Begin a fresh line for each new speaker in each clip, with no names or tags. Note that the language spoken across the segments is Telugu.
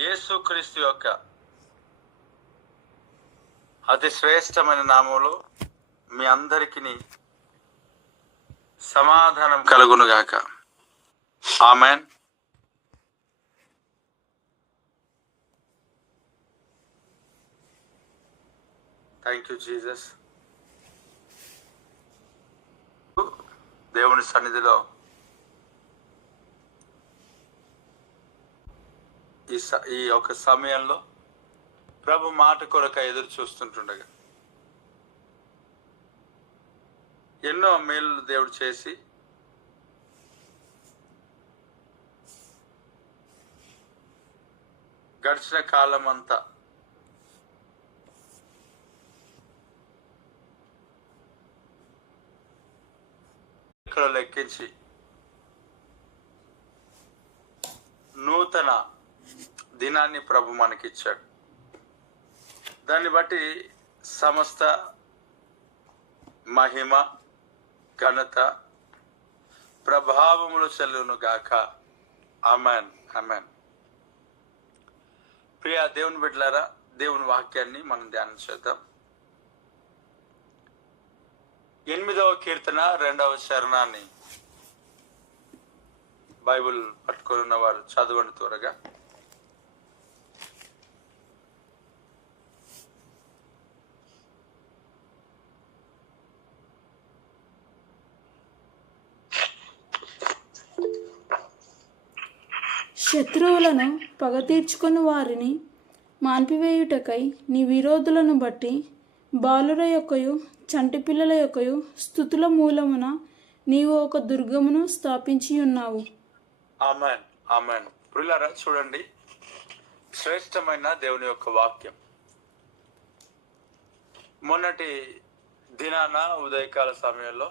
యేసుక్రీస్తు యొక్క అతి శ్రేష్టమైన నామంలో మీ అందరికీ సమాధానం కలుగునుగాక. ఆమెన్. Thank you Jesus. దేవుని సన్నిధిలో ఈ స- ఈ యొక్క సమయంలో ప్రభు మాట కొరక ఎదురు చూస్తుంటుండగా ఎన్నో మేలు దేవుడు చేసి గడిచిన కాలం అంతా ఇక్కడ లెక్కించి నూతన దినాన్ని ప్రభు మనకిచ్చాడు. దాన్ని బట్టి సమస్త మహిమ ఘనత ప్రభావములు చెల్లును గాక. అమెన్ అమెన్ ప్రియా దేవుని బిడ్డలారా దేవుని వాక్యాన్ని మనం ధ్యానం చేద్దాం. ఎనిమిదవ కీర్తన రెండవ శరణాన్ని బైబిల్ పట్టుకొని ఉన్నవారు చదవండి త్వరగా.
శత్రువులను పగ తీర్చుకొని వారిని మాన్పివేయుటకై నీ విరోధులను బట్టి బాలుర యొక్కయు చంటి పిల్లల యొక్కయు స్థుతుల మూలమున నీవు ఒక దుర్గమును స్థాపించి ఉన్నావు.
Amen amen. ప్రియులారా చూడండి. శ్రేష్టమైన దేవుని యొక్క వాక్యం. మొన్నటి దినాన ఉదయకాల సమయంలో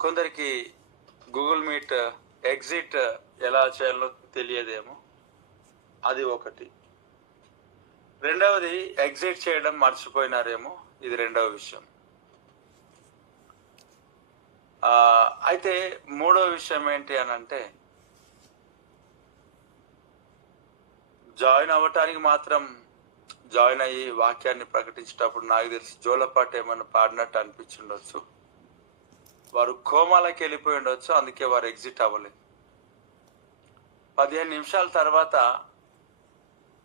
కొందరికి గూగుల్ మీట్ ఎగ్జిట్ ఎలా చేయాలో తెలియదేమో. అది ఒకటి. రెండవది ఎగ్జిట్ చేయడం మర్చిపోయినారేమో. ఇది రెండవ విషయం. అయితే మూడవ విషయం ఏంటి అని అంటే జాయిన్ అవ్వటానికి మాత్రం జాయిన్ అయ్యి వాక్యాన్ని ప్రకటించేటప్పుడు నాకు తెలిసి జోలపాట ఏమైనా పాడినట్టు అనిపించుండొచ్చు వారు కోమాలకి వెళ్ళిపోయి ఉండొచ్చు అందుకే వారు ఎగ్జిట్ అవ్వలేదు. పదిహేను నిమిషాల తర్వాత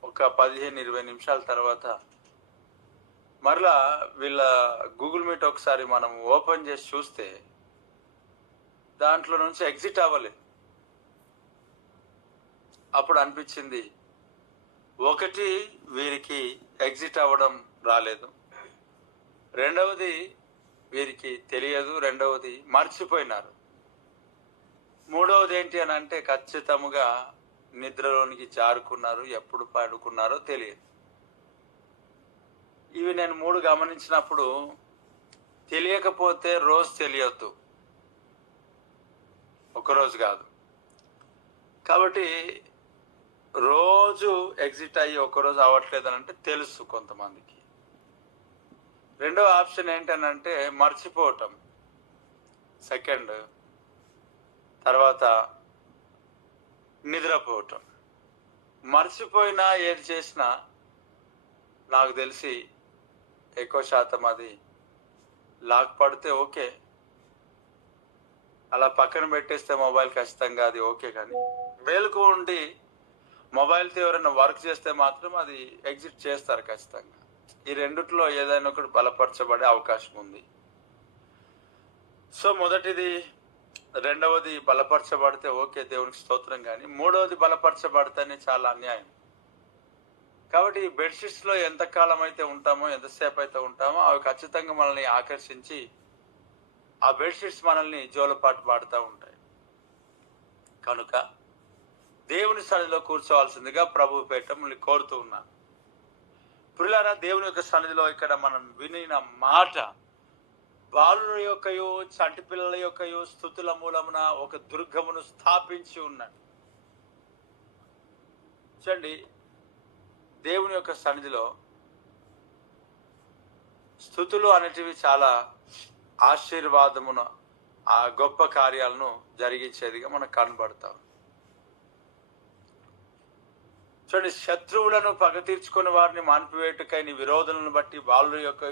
ఒక పదిహేను ఇరవై నిమిషాల తర్వాత మరలా వీళ్ళ గూగుల్ మీట్ ఒకసారి మనం ఓపెన్ చేసి చూస్తే దాంట్లో నుంచి ఎగ్జిట్ అవ్వలేదు. అప్పుడు అనిపించింది ఒకటి వీరికి ఎగ్జిట్ అవ్వడం రాలేదు. రెండవది వీరికి తెలియదు రెండవది మర్చిపోయినారు. మూడవది ఏంటి అని అంటే ఖచ్చితముగా నిద్రలోనికి జారుకున్నారు ఎప్పుడు పడుకున్నారో తెలియదు. ఇవి నేను మూడు గమనించినప్పుడు తెలియకపోతే రోజు తెలియొద్దు. ఒకరోజు కాదు. కాబట్టి రోజు ఎగ్జిట్ అయ్యి ఒకరోజు అవ్వట్లేదు అని అంటే తెలుసు కొంతమందికి. రెండో ఆప్షన్ ఏంటనంటే మర్చిపోవటం. సెకండ్ తర్వాత నిద్రపోవటం. మర్చిపోయినా ఏది చేసినా నాకు తెలిసి ఎక్కువ శాతం అది లాక్ పడితే ఓకే. అలా పక్కన పెట్టేస్తే మొబైల్ ఖచ్చితంగా అది ఓకే కానీ మేలుకు ఉండి మొబైల్తో ఎవరైనా వర్క్ చేస్తే మాత్రం అది ఎగ్జిట్ చేస్తారు ఖచ్చితంగా. ఈ రెండిట్లో ఏదైనా ఒకటి బలపరచబడే అవకాశం ఉంది. సో మొదటిది రెండవది బలపరచబడితే ఓకే దేవునికి స్తోత్రం కానీ మూడవది బలపరచబడితేనే చాలా అన్యాయం. కాబట్టి ఈ బెడ్షీట్స్లో ఎంతకాలం అయితే ఉంటామో ఎంతసేపు అయితే ఉంటామో అవి ఖచ్చితంగా మనల్ని ఆకర్షించి ఆ బెడ్షీట్స్ మనల్ని జోలపాటు పాడుతూ ఉంటాయి. కనుక దేవుని సన్నిధిలో కూర్చోవాల్సిందిగా ప్రభు పేట కోరుతూ ఉన్నాను. పుల్లారా దేవుని యొక్క సన్నిధిలో ఇక్కడ మనం వినిన మాట బాలుల యొక్కయో చంటి పిల్లల యొక్కయు స్థుతుల మూలమున ఒక దుర్గమును స్థాపించి ఉన్నాడు. చూడండి దేవుని యొక్క సన్నిధిలో స్థుతులు అనేటివి చాలా ఆశీర్వాదమున ఆ గొప్ప కార్యాలను జరిగించేదిగా మనం కనబడతాం చూడండి శత్రువులను పగ తీర్చుకుని వారిని మాన్పివేటుకై నీ విరోధులను బట్టి బాలుల యొక్క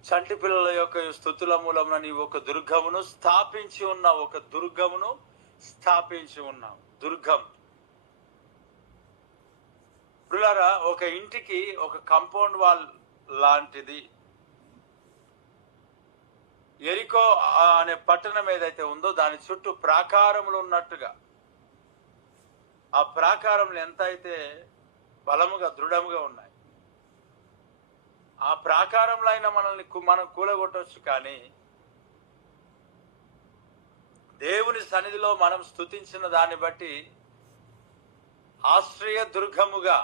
చంటి పిల్లల యొక్క స్థుతుల మూలమున నీవు ఒక దుర్గమును స్థాపించి ఉన్నావు. ఒక దుర్గమును స్థాపించి ఉన్నావు. దుర్గం. పిల్లరా ఒక ఇంటికి ఒక కంపౌండ్ వాల్ లాంటిది. ఎరికో అనే పట్టణం ఏదైతే ఉందో దాని చుట్టూ ప్రాకారములు ఉన్నట్టుగా. ఆ ప్రాకారములు ఎంత అయితే బలముగా దృఢముగా ఉన్నాయి ఆ ప్రాకారంలో అయినా మనల్ని మనం కూలగొట్టవచ్చు కానీ దేవుని సన్నిధిలో మనం స్తుతించిన దాన్ని బట్టి ఆశ్రయ దుర్గముగా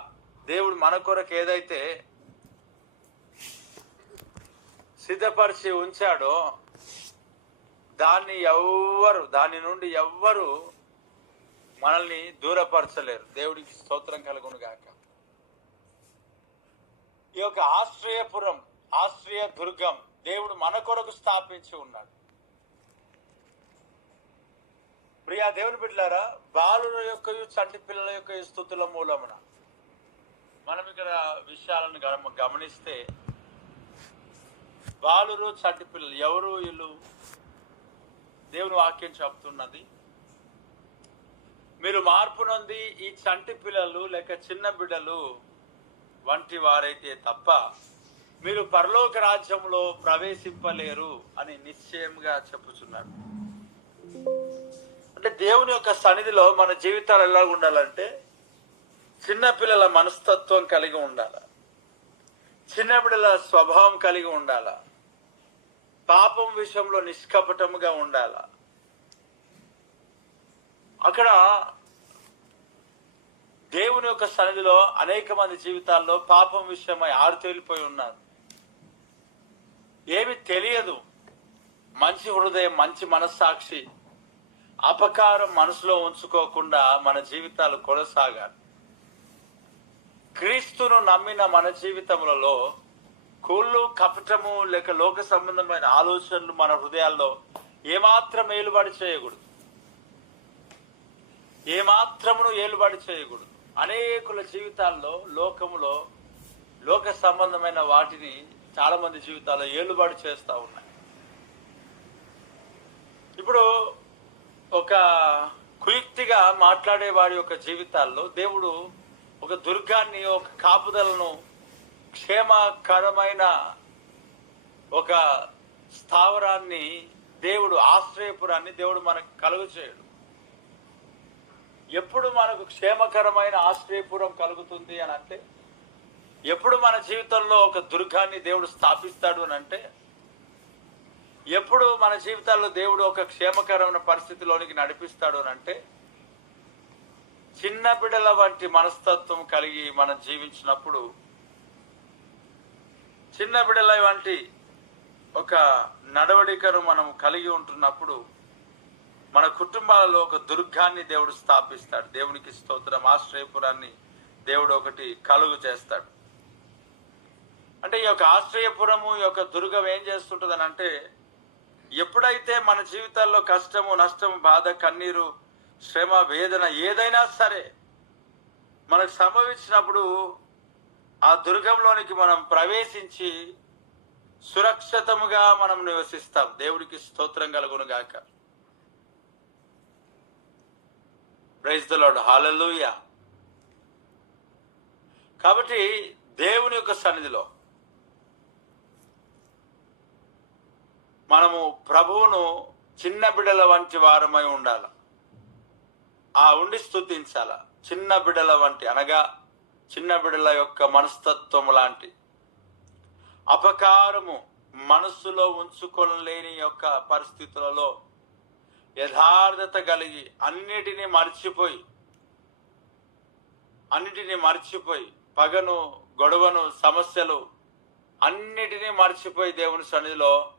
దేవుడు మన కొరకు ఏదైతే సిద్ధపరిచి ఉంచాడో దాన్ని ఎవ్వరు దాని నుండి ఎవ్వరు మనల్ని దూరపరచలేరు. దేవుడికి స్తోత్రం కలుగును గాక ఈ యొక్క ఆశ్రయపురం ఆశ్రయ దుర్గం దేవుడు మన కొరకు స్థాపించి ఉన్నాడు. ప్రియా దేవుని బిడ్డలారా బాలుల యొక్క చంటి పిల్లల యొక్క స్థుతుల మూలమున మనం ఇక్కడ విషయాలను గమ- గమనిస్తే బాలురు చంటి పిల్లలు ఎవరు వీళ్ళు? దేవుని వాక్యం చెప్తున్నది మీరు మార్పు నొంది ఈ చంటి పిల్లలు లేక చిన్న బిడ్డలు వంటి వారైతే తప్ప మీరు పరలోక రాజ్యంలో ప్రవేశింపలేరు అని నిశ్చయంగా చెప్పుచున్నారు. అంటే దేవుని యొక్క సన్నిధిలో మన జీవితాలు ఎలా ఉండాలంటే చిన్నపిల్లల మనస్తత్వం కలిగి ఉండాల? చిన్నపిల్లల స్వభావం కలిగి ఉండాలా? పాపం విషయంలో నిష్కపటముగా ఉండాల? అక్కడ దేవుని యొక్క సన్నిధిలో అనేక మంది జీవితాల్లో పాపం విషయమై ఆరుతేలిపోయి ఉన్నారు. ఏమి తెలియదు. మంచి హృదయం మంచి మనస్సాక్షి అపకారం మనసులో ఉంచుకోకుండా మన జీవితాలు కొనసాగాలి. క్రీస్తును నమ్మిన మన జీవితములలో కుళ్ళు కపటము లేక లోక సంబంధమైన ఆలోచనలు మన హృదయాల్లో ఏమాత్రం ఏలుబడి చేయకూడదు. ఏమాత్రమును ఏలుబడి చేయకూడదు. అనేకుల జీవితాల్లో లోకములో లోక సంబంధమైన వాటిని చాలా మంది జీవితాల్లో ఏలుబాటు చేస్తూ ఉన్నాయి. ఇప్పుడు ఒక కుయుక్తిగా మాట్లాడే వారి యొక్క జీవితాల్లో దేవుడు ఒక దుర్గాన్ని ఒక కాపుదలను క్షేమకరమైన ఒక స్థావరాన్ని దేవుడు ఆశ్రయపురాన్ని దేవుడు మనకు కలుగు చేయడు ఎప్పుడు మనకు క్షేమకరమైన ఆశ్రయపురం కలుగుతుంది అని అంటే ఎప్పుడు మన జీవితంలో ఒక దుర్గాన్ని దేవుడు స్థాపిస్తాడు అని అంటే ఎప్పుడు మన జీవితాల్లో దేవుడు ఒక క్షేమకరమైన పరిస్థితిలోనికి నడిపిస్తాడు అని అంటే చిన్న బిడల వంటి మనస్తత్వం కలిగి మనం జీవించినప్పుడు చిన్న బిడల వంటి ఒక నడవడికను మనం కలిగి ఉంటున్నప్పుడు మన కుటుంబాలలో ఒక దుర్గాన్ని దేవుడు స్థాపిస్తాడు. దేవునికి స్తోత్రం ఆశ్రయపురాన్ని దేవుడు ఒకటి కలుగు చేస్తాడు. అంటే ఈ యొక్క ఆశ్రయపురము ఈ యొక్క దుర్గం ఏం చేస్తుంటుంది అంటే ఎప్పుడైతే మన జీవితాల్లో కష్టము నష్టము బాధ కన్నీరు శ్రమ వేదన ఏదైనా సరే మనకు సంభవించినప్పుడు ఆ దుర్గంలోనికి మనం ప్రవేశించి సురక్షితముగా మనం నివసిస్తాం. దేవుడికి స్తోత్రం కలుగును గాక ప్రైజ్ ద లార్డ్ హాలూయా కాబట్టి దేవుని యొక్క సన్నిధిలో మనము ప్రభువును చిన్న బిడల వంటి వారమై ఉండాల? ఆ ఉండి స్థుతించాల చిన్న బిడల వంటి అనగా చిన్న బిడల యొక్క మనస్తత్వం లాంటి అపకారము మనస్సులో ఉంచుకోలేని యొక్క పరిస్థితులలో యథార్థత కలిగి అన్నిటినీ మర్చిపోయి అన్నిటినీ మర్చిపోయి పగను గొడవను సమస్యలు అన్నిటినీ మర్చిపోయి దేవుని సన్నిధిలో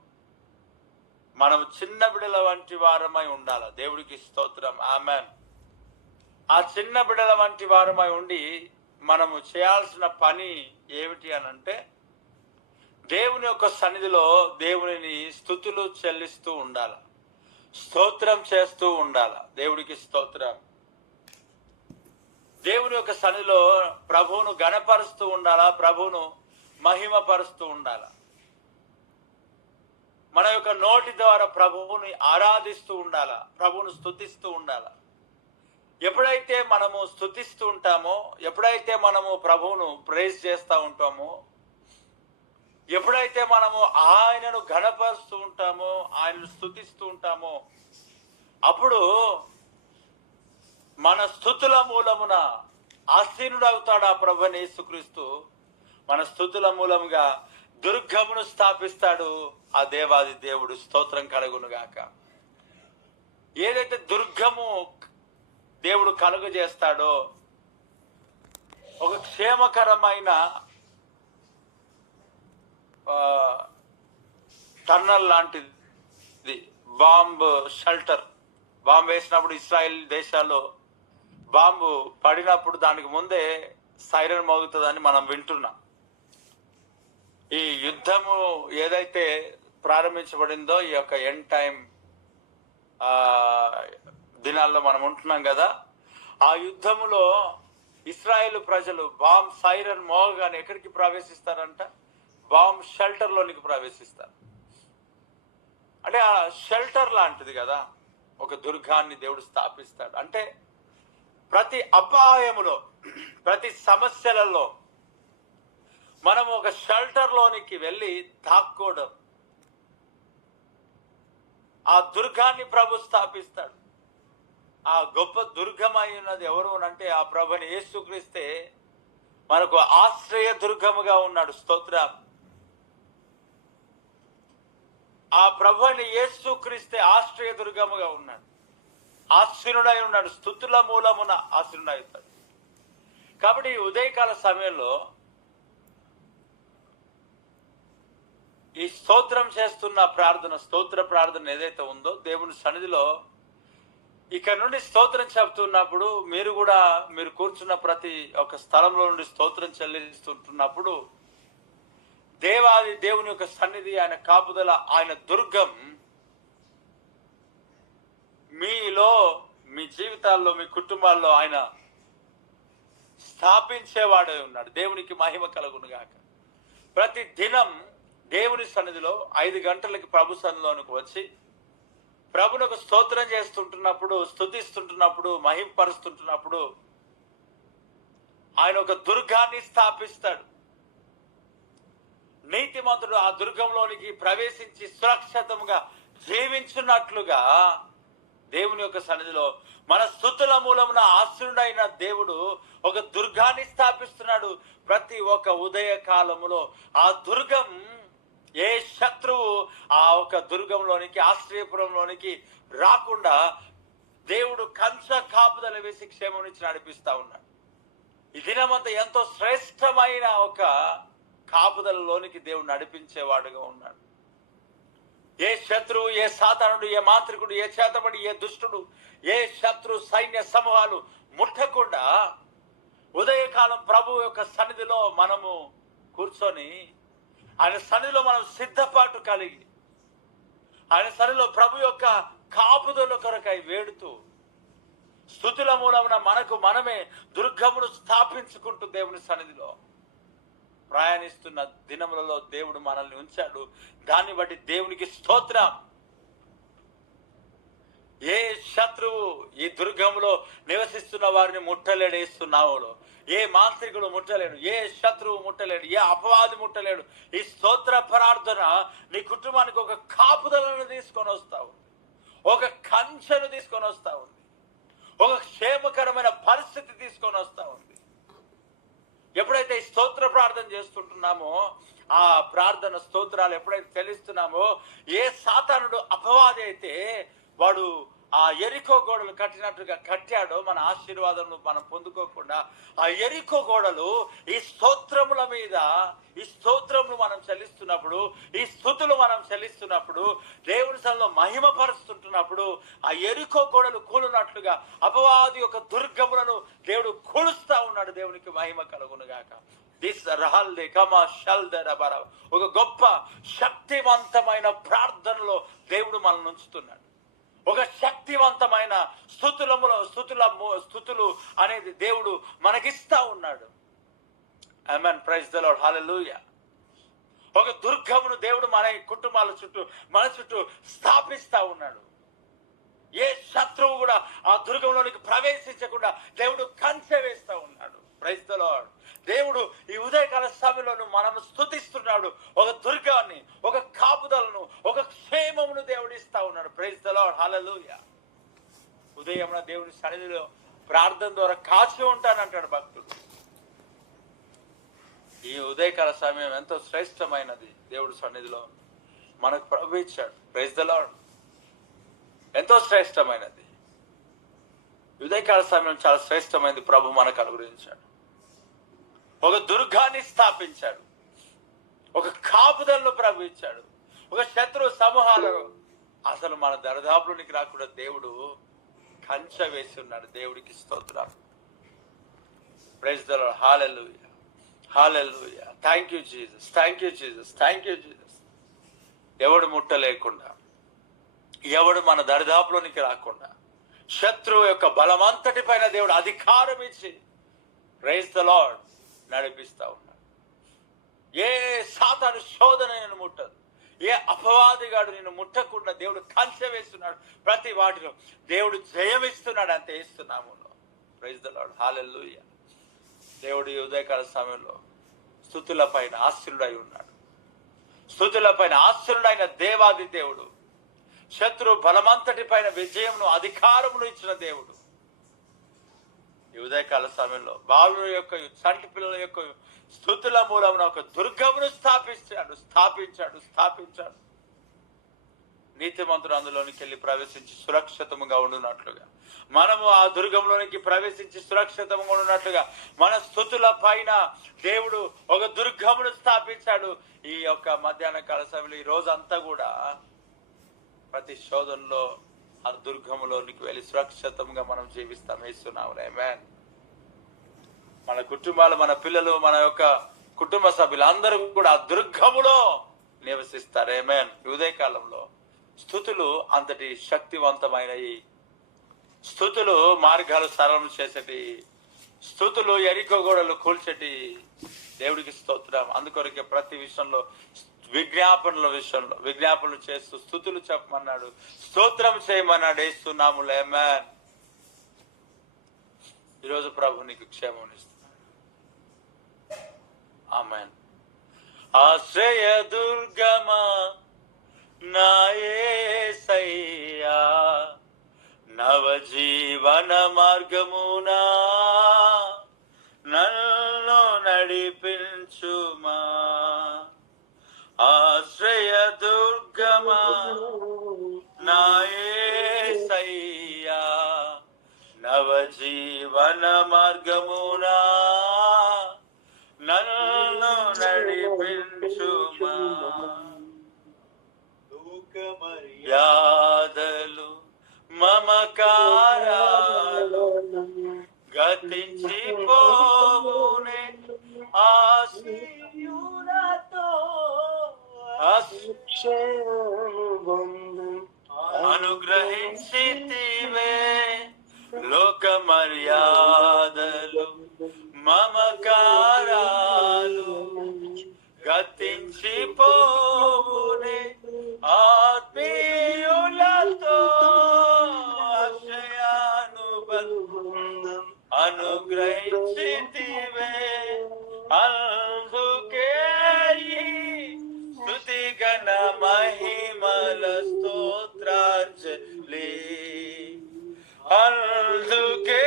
మనం చిన్న బిడల వంటి వారమై ఉండాల. దేవుడికి స్తోత్రం. ఆమెన్. ఆ చిన్న బిడల వంటి వారమై ఉండి మనము చేయాల్సిన పని ఏమిటి అని అంటే దేవుని యొక్క సన్నిధిలో దేవునిని స్థుతులు చెల్లిస్తూ ఉండాలి. స్తోత్రం చేస్తూ ఉండాల. దేవుడికి స్తోత్రం. దేవుని యొక్క సన్నిలో ప్రభువును గణపరుస్తూ ఉండాలా? ప్రభువును మహిమపరుస్తూ ఉండాల. మన యొక్క నోటి ద్వారా ప్రభువుని ఆరాధిస్తూ ఉండాల. ప్రభువును స్తుతిస్తూ ఉండాల. ఎప్పుడైతే మనము స్తుతిస్తూ ఉంటామో ఎప్పుడైతే మనము ప్రభువును ప్రేజ్ చేస్తూ ఉంటామో ఎప్పుడైతే మనము ఆయనను ఘనపరుస్తూ ఉంటామో ఆయనను స్తుతిస్తూ ఉంటామో అప్పుడు మన స్థుతుల మూలమున ఆసీనుడవుతాడు ఆ ప్రభుని యేసుక్రీస్తు. మన స్థుతుల మూలముగా దుర్గమును స్థాపిస్తాడు ఆ దేవాది దేవుడు. స్తోత్రం కలుగును గాక ఏదైతే దుర్గము దేవుడు కలుగజేస్తాడో ఒక క్షేమకరమైన టర్నల్ లాంటిది బాంబ్ షెల్టర్. బాంబు వేసినప్పుడు ఇస్రాయెల్ దేశాల్లో బాంబు పడినప్పుడు దానికి ముందే సైరన్ మోగుతుందని మనం వింటున్నాం. ఈ యుద్ధము ఏదైతే ప్రారంభించబడిందో ఈ యొక్క ఎండ్ టైం దినాల్లో మనం ఉంటున్నాం కదా ఆ యుద్ధములో ఇస్రాయేల్ ప్రజలు బాంబ్ సైరన్ మోగగానే ఎక్కడికి ప్రవేశిస్తారంట? బాంబ్ షెల్టర్ లోనికి ప్రవేశిస్తారు. అంటే ఆ షెల్టర్ లాంటిది కదా ఒక దుర్గాన్ని దేవుడు స్థాపిస్తాడు. అంటే ప్రతి అపాయములో ప్రతి సమస్యలలో మనం ఒక షెల్టర్ లోనికి వెళ్ళి దాక్కోవడం. ఆ దుర్గాన్ని ప్రభు స్థాపిస్తాడు. ఆ గొప్ప దుర్గమై ఉన్నది ఎవరు అంటే ఆ ప్రభుని యేసుక్రీస్తే మనకు ఆశ్రయ దుర్గముగా ఉన్నాడు స్తోత్రం ఆ ప్రభుని యేసుక్రీస్తే ఆశ్రయ దుర్గముగా ఉన్నాడు. ఆశ్రుడై ఉన్నాడు. స్థుతుల మూలమున ఆశ్రుడై కాబట్టి ఈ ఉదయకాల సమయంలో ఈ స్తోత్రం చేస్తున్న ప్రార్థన స్తోత్ర ప్రార్థన ఏదైతే ఉందో దేవుని సన్నిధిలో ఇక్కడ నుండి స్తోత్రం చెబుతున్నప్పుడు మీరు కూడా మీరు కూర్చున్న ప్రతి ఒక్క స్థలంలో నుండి స్తోత్రం చెల్లిస్తుంటున్నప్పుడు దేవాది దేవుని యొక్క సన్నిధి ఆయన కాపుదల ఆయన దుర్గం మీలో మీ జీవితాల్లో మీ కుటుంబాల్లో ఆయన స్థాపించేవాడే ఉన్నాడు. దేవునికి మహిమ కలుగునుగాక ప్రతి దినం దేవుని సన్నిధిలో ఐదు గంటలకి ప్రభు సన్నిధిలోనికి వచ్చి ప్రభునకు స్తోత్రం చేస్తుంటున్నప్పుడు స్తుతిస్తుంటున్నప్పుడు మహింపరుస్తుంటున్నప్పుడు ఆయన ఒక దుర్గాన్ని స్థాపిస్తాడు. నీతిమంతుడు ఆ దుర్గంలోనికి ప్రవేశించి సురక్షితంగా జీవించున్నట్లుగా దేవుని యొక్క సన్నిధిలో మన స్థుతుల మూలమున ఆశ్రుడైన దేవుడు ఒక దుర్గాన్ని స్థాపిస్తున్నాడు. ప్రతి ఒక్క ఉదయ కాలములో ఆ దుర్గం ఏ శత్రువు ఆ ఒక దుర్గంలోనికి ఆశ్రయపురంలోనికి రాకుండా దేవుడు కంచ కాపుదల వేసి క్షేమం నుంచి నడిపిస్తా ఉన్నాడు. ఈ దినమంతా ఎంతో శ్రేష్టమైన ఒక కాపుదలలోనికి దేవుడు నడిపించేవాడుగా ఉన్నాడు. ఏ శత్రువు ఏ సాధారణుడు ఏ మాంత్రికుడు ఏ చేతబడి ఏ దుష్టుడు ఏ శత్రు సైన్య సమూహాలు ముట్టకుండా ఉదయకాలం ప్రభు యొక్క సన్నిధిలో మనము కూర్చొని ఆయన సన్నిధిలో మనం సిద్ధపాటు కలిగి ఆయన సన్నిధిలో ప్రభు యొక్క కాపుదల కొరకై వేడుతూ స్థుతుల మూలమున మనకు మనమే దుర్గమును స్థాపించుకుంటూ దేవుని సన్నిధిలో ప్రయాణిస్తున్న దినములలో దేవుడు మనల్ని ఉంచాడు. దాన్ని బట్టి దేవునికి స్తోత్రం. ఏ శత్రువు ఈ దుర్గంలో నివసిస్తున్న వారిని ముట్టలేడేస్తున్నావులో? ఏ మాంత్రికుడు ముట్టలేడు? ఏ శత్రువు ముట్టలేడు? ఏ అపవాది ముట్టలేడు? ఈ స్తోత్ర ప్రార్థన నీ కుటుంబానికి ఒక కాపుదలను తీసుకొని వస్తావు. ఒక కంచెను తీసుకొని వస్తా ఉంది ఒక క్షేమకరమైన పరిస్థితి తీసుకొని వస్తా ఉంది ఎప్పుడైతే స్తోత్ర ప్రార్థన చేస్తుంటున్నామో ఆ ప్రార్థన స్తోత్రాలు ఎప్పుడైతే తెలుస్తున్నామో ఏ సాతానుడు అపవాది అయితే వాడు ఆ ఎరికో గోడలు కట్టినట్టుగా కట్టాడో మన ఆశీర్వాదం మనం పొందుకోకుండా ఆ ఎరికో గోడలు ఈ స్తోత్రముల మీద ఈ స్తోత్రములు మనం చెల్లిస్తున్నప్పుడు ఈ స్థుతులు మనం చెల్లిస్తున్నప్పుడు దేవుని సంలో మహిమపరుస్తుంటున్నప్పుడు ఆ ఎరికో గోడలు కూలినట్లుగా అపవాది యొక్క దుర్గములను దేవుడు కూలుస్తా ఉన్నాడు. దేవునికి మహిమ కలుగునుగాక. దిస్ రహల్ కమా షల్ ఒక గొప్ప శక్తివంతమైన ప్రార్థనలో దేవుడు మనల్ని ఉంచుతున్నాడు. ఒక శక్తివంతమైన స్థుతులముల స్థుతుల స్థుతులు అనేది దేవుడు మనకిస్తా ఉన్నాడు. Amen praise the lord hallelujah ఒక దుర్గమును దేవుడు మన కుటుంబాల చుట్టూ మన చుట్టూ స్థాపిస్తా ఉన్నాడు. ఏ శత్రువు కూడా ఆ దుర్గంలోనికి ప్రవేశించకుండా దేవుడు కంచె వేస్తా ఉన్నాడు. ప్రైజ్ ద దేవుడు ఈ ఉదయకాల సమయంలో మనం స్థుతిస్తూ ఒక దుర్గాన్ని ఒక కాపుదలను ఒక క్షేమమును దేవుడు ఇస్తా ఉన్నాడు ప్రైజ్ ద లార్డ్ హల్లెలూయా ఉదయం దేవుని సన్నిధిలో ప్రార్థన ద్వారా కాచి ఉంటానంటాడు భక్తుడు. ఈ ఉదయకాల సమయం ఎంతో శ్రేష్టమైనది దేవుడి సన్నిధిలో మనకు ప్రభు ఇచ్చాడు. ప్రైజ్ ద ఎంతో శ్రేష్టమైనది. ఉదయకాల సమయం చాలా శ్రేష్టమైనది ప్రభు మనకు అనుగ్రహించాడు. ఒక దుర్గాన్ని స్థాపించాడు. ఒక కాపుదలను ప్రభు ఇచ్చాడు. ఒక శత్రు సమూహాలను. అసలు మన దరిదాపులోనికి రాకుండా దేవుడు కంచె వేసి ఉన్నాడు దేవుడికి స్తోత్రాలు praise the lord hallelujah thank you Jesus thank you Jesus thank you Jesus ఎవడు ముట్టలేకుండా ఎవడు మన దరిదాపులోనికి రాకుండా శత్రువు యొక్క బలమంతటి పైన దేవుడు అధికారం ఇచ్చి ప్రైజ్ ద లార్డ్ నడిపిస్తా ఉన్నాడు. ఏ సాతాను శోధన నేను ముట్టదు. ఏ అపవాదిగాడు నిన్ను ముట్టకుండా దేవుడు కంచె వేస్తున్నాడు ప్రతి వాటిలో. దేవుడు జయమిస్తున్నాడు అంతే ఇస్తున్నాము ప్రైజ్ ద లార్డ్ హాలెల్లుయ్య దేవుడు ఉదయకాల సమయంలో స్థుతుల పైన ఆశ్రుడై ఉన్నాడు. స్థుతుల పైన ఆశ్రుడైన దేవాది దేవుడు. శత్రు బలమంతటి పైన విజయమును అధికారమును ఇచ్చిన దేవుడు. ఈ ఉదయకాల సమయంలో బాలుల యొక్క చంటి పిల్లల యొక్క స్థుతుల మూలమున ఒక దుర్గమును స్థాపించాడు స్థాపించాడు స్థాపించాడు. నీతిమంతుడు అందులోనికి వెళ్ళి ప్రవేశించి సురక్షితముగా ఉండునట్లుగా. మనము ఆ దుర్గంలోనికి ప్రవేశించి సురక్షితంగా ఉన్నట్లుగా మన స్థుతుల పైన దేవుడు ఒక దుర్గమును స్థాపించాడు. ఈ యొక్క మధ్యాహ్న కాల సమయంలో ఈ రోజంతా కూడా ప్రతి శోధనలో ఆ దుర్గంలోనికి వెళ్ళి సురక్షితంగా మనం జీవిస్తాం. వేస్తున్నాం మ్యాన్ మన కుటుంబాలు మన పిల్లలు మన యొక్క కుటుంబ సభ్యులు అందరూ కూడా ఆ దుర్గములో నివసిస్తారు. ఏమేన్ ఉదయకాలంలో స్థుతులు అంతటి శక్తివంతమైనవి. స్థుతులు మార్గాలు సరళం చేసేటి స్థుతులు ఎరికో గోడలు కూల్చేటి దేవుడికి స్తోత్రం. అందుకొరకే ప్రతి విషయంలో విజ్ఞాపనల విషయంలో విజ్ఞాపనలు చేస్తూ స్థుతులు చెప్పమన్నాడు. స్తోత్రం చేయమన్నాడు వేస్తున్నాము లేమన్ ఈరోజు ప్రభు నీకు క్షేమం ఇస్తున్నాడు. ఆమెన్ ఆశ్రయ దుర్గమా నాయసయ్యా నవజీవన మార్గమునా జీవన మార్గమునా నన్ను నడిపించుమా. యాదలు మమకారాలు గతించి పోవునే ఆశీయులతో అనుగ్రహించితివే అందుకే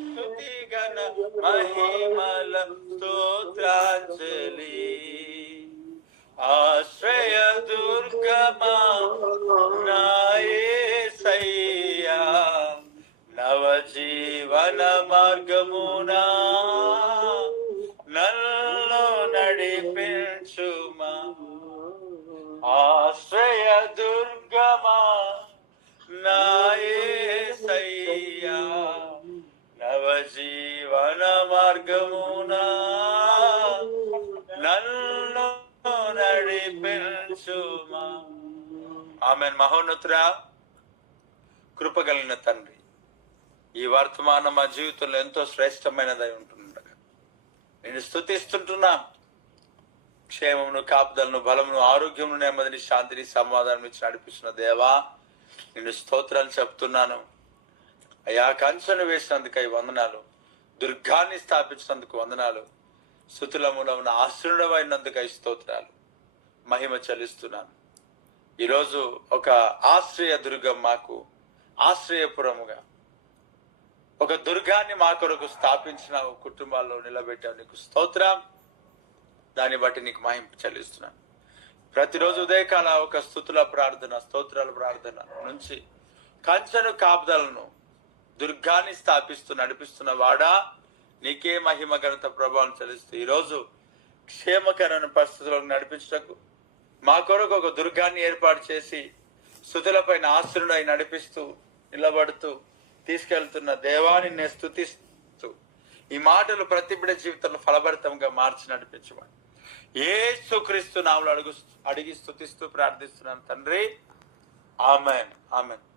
స్థుతి గణ మహిమల స్తోత్రాంజలి ఆశ్రయ దుర్గమా నాయసయ్యా నవజీవన మార్గమునా నన్ను నడిపించుమా ఆశ్రయ దుర్గమా నాయసయ్యా జీవన మార్గమున. నన్ను నడిపించుమా. ఆమెన్. మహోన్నతురా కృపగలిగిన తండ్రి ఈ వర్తమానం మా జీవితంలో ఎంతో శ్రేష్టమైనదై ఉంటుండగా. నేను స్థుతిస్తుంటున్నా క్షేమమును కాపుదలను బలమును ఆరోగ్యమును నెమ్మదిని శాంతిని సమాధానం ఇచ్చి నడిపిస్తున్న దేవా నేను స్తోత్రాలు చెప్తున్నాను. అయా కంచెను వేసినందుకై వందనాలు. దుర్గాన్ని స్థాపించినందుకు వందనాలు. స్థుతుల మూలమున ఆశ్రయుడమైనందుకై స్తోత్రాలు. మహిమ చెల్లిస్తున్నాను. ఈరోజు ఒక ఆశ్రయ దుర్గం మాకు ఆశ్రయపురముగా. ఒక దుర్గాన్ని మా కొరకు స్థాపించిన కుటుంబాల్లో నిలబెట్టావు నీకు స్తోత్రం. దాన్ని బట్టి నీకు మహిమ చెల్లిస్తున్నాను. ప్రతిరోజు ఉదయకాల ఒక స్థుతుల ప్రార్థన స్తోత్రాల ప్రార్థన నుంచి కంచెను కాపుదలను దుర్గాన్ని స్థాపిస్తూ నడిపిస్తున్న వాడా? నీకే మహిమ ఘనత ప్రభావం చెల్లిస్తూ ఈరోజు క్షేమకరమైన పరిస్థితులను నడిపించటకు మా కొరకు ఒక దుర్గాన్ని ఏర్పాటు చేసి స్థుతులపైన ఆశ్రుడై నడిపిస్తూ నిలబడుతూ తీసుకెళ్తున్న దేవాన్ని నేను స్థుతిస్తూ ఈ మాటలు ప్రతి బిడ జీవితంలో ఫలభరితంగా మార్చి నడిపించమని ఏసుక్రీస్తు నామలు అడుగు అడిగి స్థుతిస్తూ ప్రార్థిస్తున్నాను తండ్రి. ఆమెన్. ఆమెన్.